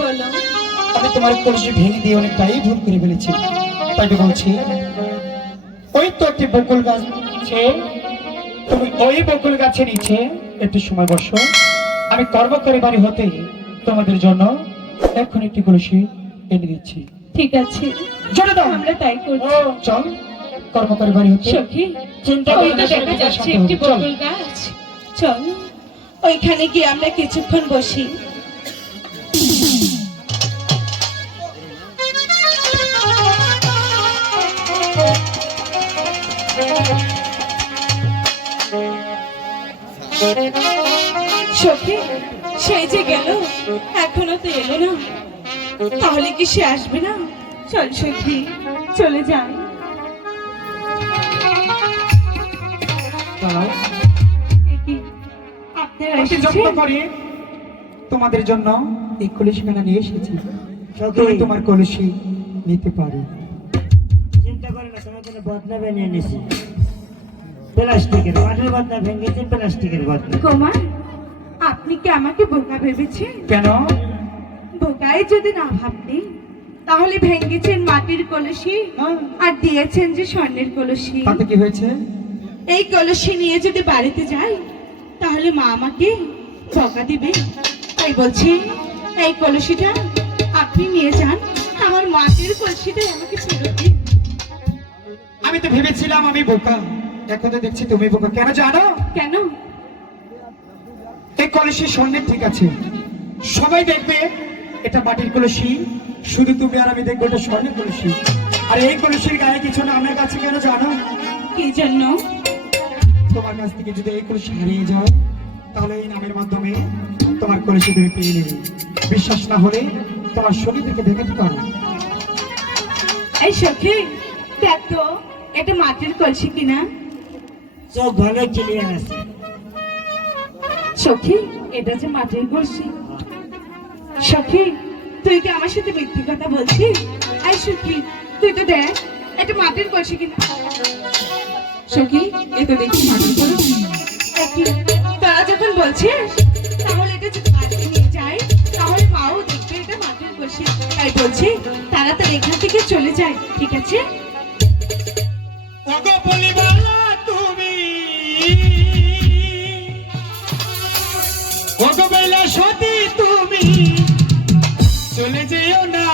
বলো। আমি তোমার কলসি ভেঙে দিয়ে অনেকটাই ভুল করে ফেলেছি। তাই বলছি ওই তো একটি বকুল গাছ আছে তুমি ওই বকুল গাছের নিচে একটু সময় বসো। আমি কর্মকারী বাড়ি হতে তোমাদের জন্য এখন একটি কলসি এনে দিচ্ছি। ঠিক আছে। চলে দাও। আমরা তাই করছি। চল কর্মকারী বাড়ি হতে। সখী চিন্তা করো তো দেখা যাচ্ছে একটি বকুল গাছ। চল। ওইখানে গিয়ে আমরা কিছুক্ষণ বসি। সখী সেই যে গেল এখনও তো এলো না। তাহলে কি সে আসবে না? চল সখী চলে যাই তোমাদের জন্য এই কলসি মেলা নিয়ে এসেছি। তুমি তোমার কলসি নিতে পারো। চিন্তা করে না তোমার জন্য বদনা বানিয়ে এনেছি প্লাস্টিকের মাটির বদনা ভেঙেছে প্লাস্টিকের বদনা। কুমার আপনি কি আমাকে বোকা ভেবেছেন? কেন? বোকাই যদি না ভাবতেন তাহলে ভেঙেছেন মাটির কলসি হ্যাঁ, আর দিয়েছেন যে স্বর্ণের কলসি। তাতে কি হয়েছে? এই কলসি নিয়ে যদি বাড়িতে যাই তাহলে মা আমাকে বকা দিবে। তাই বলছি এই কলসিটা আপনি নিয়ে যান আমার মাটির কলসিটাই আমাকে ফেরত দিন। আমি তো ভেবেছিলাম আমি বোকা। এখন তো দেখছি তুমি বোকা। কেন জানো? কেন? এই কলসি স্বর্ণের ঠিক আছে। সবাই দেখবে এটা মাটির কলসি শুধু তুমি আর আমি দেখব এটা স্বর্ণের কলসি। আর এই কলসির গায়ে কিছু নামের কাছে কেন জানো? কি জন্য? তোমার কাছ থেকে যদি এই কলসি হারিয়ে যায় তাহলে এই নামের মাধ্যমে তোমার কলসি তুমি পেয়ে নেবে। বিশ্বাস না হলে তোমার শরীর থেকে দেখাতে পারো এই সখী দেখ তো এটা মাটির কলসি কিনা? চোখ ভালো ক্লিয়ার আছে সখী এটা যে মাটির কলসি সখী তুই কি আমার সাথে মিথ্যে কথা বলছিস? সখী তুই তো দেখ এটা মাটির কলসি কিনা। সখী এ তো দেখি মাটির তোরা যখন বলছিস তাহলে এটা যদি বাড়িতে নিয়ে যাই তাহলে মাও দেখবে এটা মাটির কলসি তাই বলছি তারা তো এখান থেকে চলে যায় ঠিক আছে? ওগো বলিবালা চলে যেও না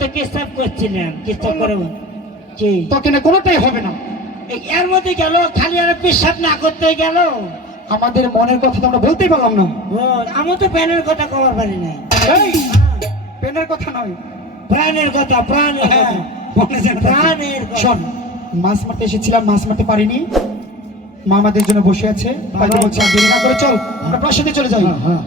যাচ্ছিলাম চেষ্টা করে? কি কোনোটাই হবে না। এর মধ্যে গেল খালি আর পেশাব না করতে গেল। আমাদের মনের কথা তো আমরা বলতেই পারলাম না। আমি তো প্যানের কথা কবার পারি না পেনের কথা নয়। প্রাণের কথা প্রাণের হ্যাঁ, কথা। থাকে। প্রাণের শোন মাছ মারতে এসেছিলাম মাছ মারতে পারিনি। মা আমাদের জন্য বসে আছে। তাই তো। বলছি দেরি না করে চল আমরা প্রাসাদে চলে যাই। হ্যাঁ হ্যাঁ।